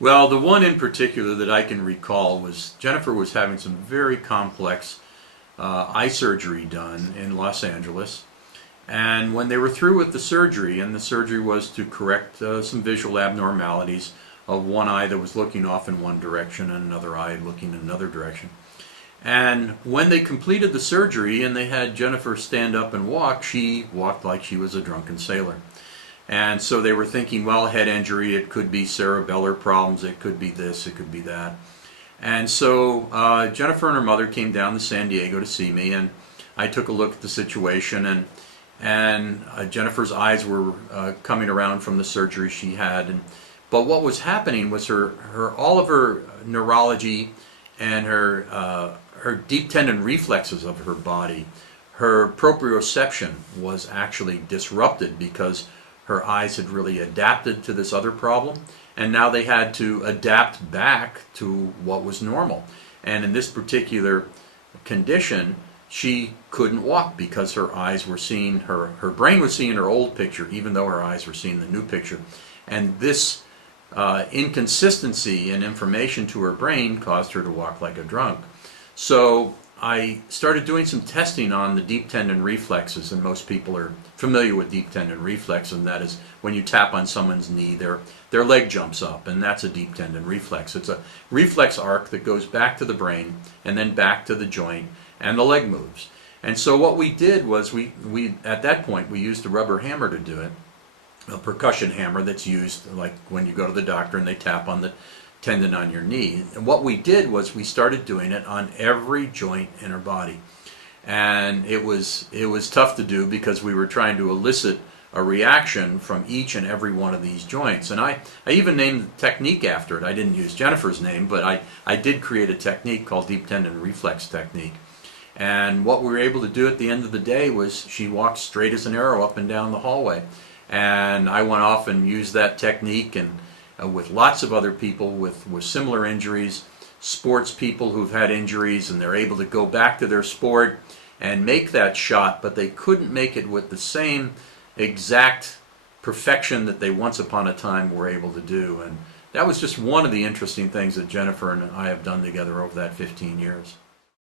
Well, the one in particular that I can recall was Jennifer was having some very complex eye surgery done in Los Angeles. And when they were through with the surgery, and the surgery was to correct some visual abnormalities of one eye that was looking off in one direction and another eye looking in another direction. And when they completed the surgery and they had Jennifer stand up and walk, she walked like she was a drunken sailor. And so they were thinking, well, head injury, it could be cerebellar problems, it could be this, it could be that. And so Jennifer and her mother came down to San Diego to see me, and I took a look at the situation, and Jennifer's eyes were coming around from the surgery she had. But what was happening was all of her neurology and her deep tendon reflexes of her body, her proprioception was actually disrupted because her eyes had really adapted to this other problem, and now they had to adapt back to what was normal. And in this particular condition, she couldn't walk because her eyes were seeing, her brain was seeing her old picture, even though her eyes were seeing the new picture. And this inconsistency in information to her brain caused her to walk like a drunk. So I started doing some testing on the deep tendon reflexes, and most people are familiar with deep tendon reflex, and that is when you tap on someone's knee, their leg jumps up, and that's a deep tendon reflex. It's a reflex arc that goes back to the brain and then back to the joint, and the leg moves. And so what we did was we at that point we used a rubber hammer to do it, a percussion hammer that's used like when you go to the doctor and they tap on the tendon on your knee. And what we did was we started doing it on every joint in her body. And it was tough to do because we were trying to elicit a reaction from each and every one of these joints. And I even named the technique after it. I didn't use Jennifer's name, but I did create a technique called deep tendon reflex technique. And what we were able to do at the end of the day was she walked straight as an arrow up and down the hallway. And I went off and used that technique and with lots of other people with similar injuries, sports people who've had injuries, and they're able to go back to their sport and make that shot, but they couldn't make it with the same exact perfection that they once upon a time were able to do. And that was just one of the interesting things that Jennifer and I have done together over that 15 years.